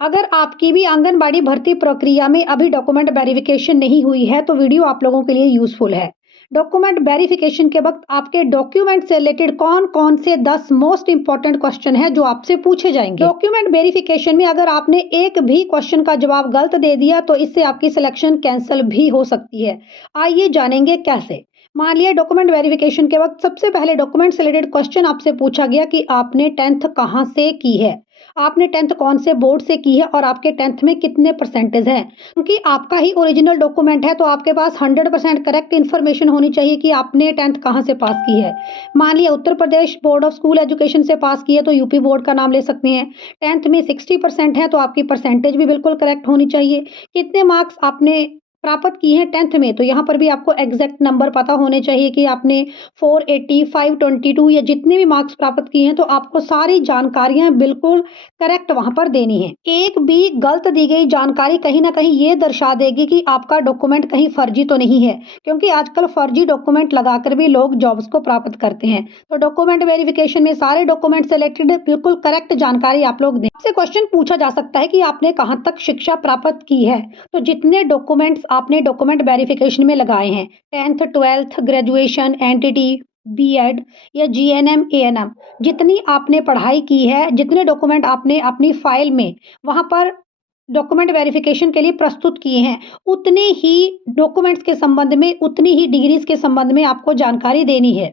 अगर आपकी भी आंगनबाड़ी भर्ती प्रक्रिया में अभी डॉक्यूमेंट वेरिफिकेशन नहीं हुई है तो वीडियो आप लोगों के लिए यूजफुल है। डॉक्यूमेंट वेरिफिकेशन के वक्त आपके डॉक्यूमेंट से रिलेटेड कौन कौन से 10 मोस्ट इंपॉर्टेंट क्वेश्चन है जो आपसे पूछे जाएंगे। डॉक्यूमेंट वेरिफिकेशन में अगर आपने एक भी क्वेश्चन का जवाब गलत दे दिया तो इससे आपकी सिलेक्शन कैंसिल भी हो सकती है। आइए जानेंगे कैसे। मान लिया डॉक्यूमेंट वेरिफिकेशन के वक्त सबसे पहले डॉक्यूमेंट से रिलेटेड क्वेश्चन आपसे पूछा गया कि आपने 10th कहाँ से की है, आपने 10th कौन से बोर्ड से की है और आपके 10th में कितने परसेंटेज हैं। क्योंकि आपका ही ओरिजिनल डॉक्यूमेंट है तो आपके पास 100% करेक्ट इन्फॉर्मेशन होनी चाहिए कि आपने 10th कहाँ से पास की है। मान लिया Uttar Pradesh board of school education से पास की है तो यूपी बोर्ड का नाम ले सकते हैं। 10th में 60% है तो आपकी परसेंटेज भी बिल्कुल करेक्ट होनी चाहिए। कितने मार्क्स आपने प्राप्त की हैं 10th में तो यहाँ पर भी आपको एग्जैक्ट नंबर पता होने चाहिए कि आपने 480, 522 या जितने भी मार्क्स प्राप्त किए हैं तो आपको सारी जानकारियां बिल्कुल करेक्ट वहां पर देनी है। एक भी गलत दी गई जानकारी कहीं ना कहीं ये दर्शा देगी कि आपका डॉक्यूमेंट कहीं फर्जी तो नहीं है, क्योंकि आजकल फर्जी डॉक्यूमेंट लगाकर भी लोग जॉब्स को प्राप्त करते हैं। तो डॉक्यूमेंट वेरिफिकेशन में सारे डॉक्यूमेंट से रिलेटेड बिल्कुल करेक्ट जानकारी आप लोग दें। आपसे क्वेश्चन पूछा जा सकता है कि आपने कहाँ तक शिक्षा प्राप्त की है, तो जितने डॉक्यूमेंट्स आपने डॉक्यूमेंट वेरिफिकेशन में लगाए हैं 10th 12th graduation NTT BEd या जीएनएम एएनएम, जितनी आपने पढ़ाई की है, जितने डॉक्यूमेंट आपने अपनी फाइल में वहां पर डॉक्यूमेंट वेरिफिकेशन के लिए प्रस्तुत किए हैं, उतने ही डॉक्यूमेंट्स के संबंध में, उतनी ही डिग्रीज के संबंध में आपको जानकारी देनी है।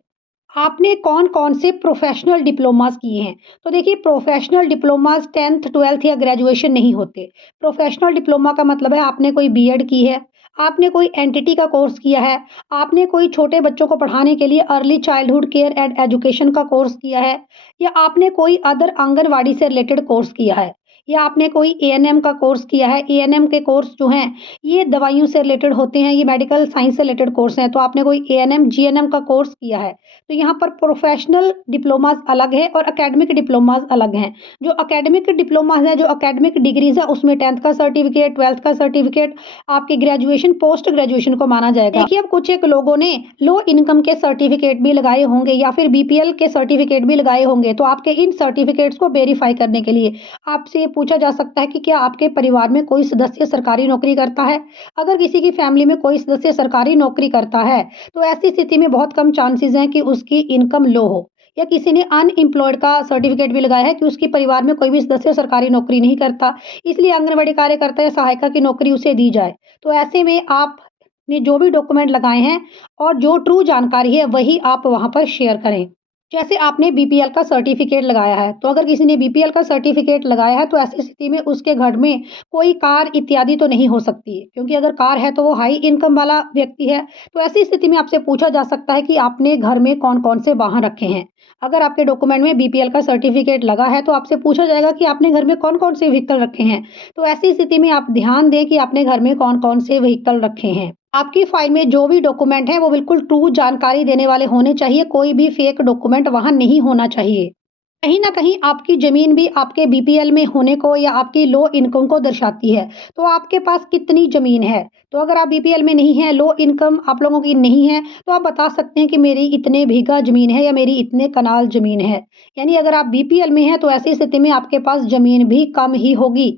आपने कौन कौन से प्रोफेशनल डिप्लोमास किए हैं, तो देखिए प्रोफेशनल डिप्लोमास 10th 12th या ग्रेजुएशन नहीं होते। प्रोफेशनल डिप्लोमा का मतलब है आपने कोई बीएड की है, आपने कोई एनटीटी का कोर्स किया है, आपने कोई छोटे बच्चों को पढ़ाने के लिए early childhood care and education का कोर्स किया है, या आपने कोई अदर आंगनवाड़ी से रिलेटेड कोर्स किया है, या आपने कोई एएनएम का कोर्स किया है। एएनएम के कोर्स जो हैं ये दवाइयों से रिलेटेड होते हैं, ये मेडिकल साइंस से रिलेटेड कोर्स हैं, तो आपने कोई एएनएम जीएनएम का कोर्स किया है। तो यहाँ पर प्रोफेशनल डिप्लोमास अलग है और एकेडमिक डिप्लोमास अलग हैं। जो एकेडमिक डिप्लोमास है, जो एकेडमिक डिग्रीज है, उसमें 10th का सर्टिफिकेट, 12th का सर्टिफिकेट, आपके ग्रेजुएशन पोस्ट ग्रेजुएशन को माना जाएगा। देखिए अब कुछ एक लोगों ने लो इनकम के सर्टिफिकेट भी लगाए होंगे या फिर बीपीएल के सर्टिफिकेट भी लगाए होंगे, तो आपके इन सर्टिफिकेट्स को वेरीफाई करने के लिए आपसे पूछा जा सकता है कि क्या आपके परिवार में कोई सदस्य सरकारी नौकरी करता है। अगर किसी की फैमिली में कोई सदस्य सरकारी नौकरी करता है तो ऐसी स्थिति में बहुत कम चांसेस हैं कि उसकी इनकम लो हो, या किसी ने अनएम्प्लॉयड का सर्टिफिकेट भी लगाया है कि उसके परिवार में कोई भी सदस्य सरकारी नौकरी नहीं करता, इसलिए आंगनबाड़ी कार्यकर्ता या सहायिका की नौकरी उसे दी जाए। तो ऐसे में आपने जो भी डॉक्यूमेंट लगाए हैं और जो ट्रू जानकारी है वही आप वहां पर शेयर करें। जैसे आपने बीपीएल का सर्टिफिकेट लगाया है, तो अगर किसी ने बीपीएल का सर्टिफिकेट लगाया है तो ऐसी स्थिति में उसके घर में कोई कार इत्यादि तो नहीं हो सकती है, क्योंकि अगर कार है तो वो हाई इनकम वाला व्यक्ति है। तो ऐसी स्थिति में आपसे पूछा जा सकता है कि आपने घर में कौन कौन से वाहन रखे हैं। अगर आपके डॉक्यूमेंट में बीपीएल का सर्टिफिकेट लगा है तो आपसे पूछा जाएगा कि आपने घर में कौन कौन से व्हीकल रखे हैं। तो ऐसी स्थिति में आप ध्यान दें कि आपने घर में कौन कौन से व्हीकल रखे हैं। आपकी फाइल में जो भी डॉक्यूमेंट है वो बिल्कुल ट्रू जानकारी देने वाले होने चाहिए, कोई भी फेक डॉक्यूमेंट वहां नहीं होना चाहिए। कहीं ना कहीं आपकी जमीन भी आपके बीपीएल में होने को या आपकी लो इनकम को दर्शाती है। तो आपके पास कितनी जमीन है, तो अगर आप बीपीएल में नहीं है, लो इनकम आप लोगों की नहीं है, तो आप बता सकते हैं कि मेरी इतने बीघा जमीन है या मेरी इतने कनाल जमीन है। यानी अगर आप बीपीएल में हैं तो ऐसी स्थिति में आपके पास जमीन भी कम ही होगी।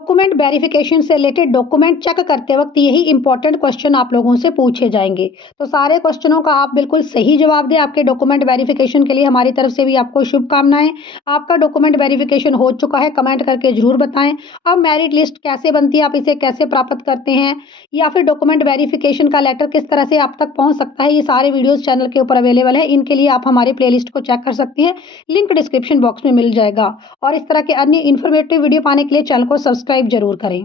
डॉक्यूमेंट वेरिफिकेशन से रिलेटेड डॉक्यूमेंट चेक करते वक्त यही इंपॉर्टेंट क्वेश्चन आप लोगों से पूछे जाएंगे। तो सारे क्वेश्चनों का आप बिल्कुल सही जवाब दें। आपके डॉक्यूमेंट वेरिफिकेशन के लिए हमारी तरफ से भी आपको शुभकामनाएं। आपका डॉक्यूमेंट वेरिफिकेशन हो चुका है, कमेंट करके जरूर बताएं। अब मेरिट लिस्ट कैसे बनती है, आप इसे कैसे प्राप्त करते हैं, या फिर डॉक्यूमेंट वेरिफिकेशन का लेटर किस तरह से आप तक पहुंच सकता है, ये सारे वीडियोज चैनल के ऊपर अवेलेबल है। इनके लिए आप हमारे प्ले लिस्ट को चेक कर सकती हैं, लिंक डिस्क्रिप्शन बॉक्स में मिल जाएगा। और इस तरह के अन्य इन्फॉर्मेटिव वीडियो पाने के लिए चैनल को सब्सक्राइब जरूर करें।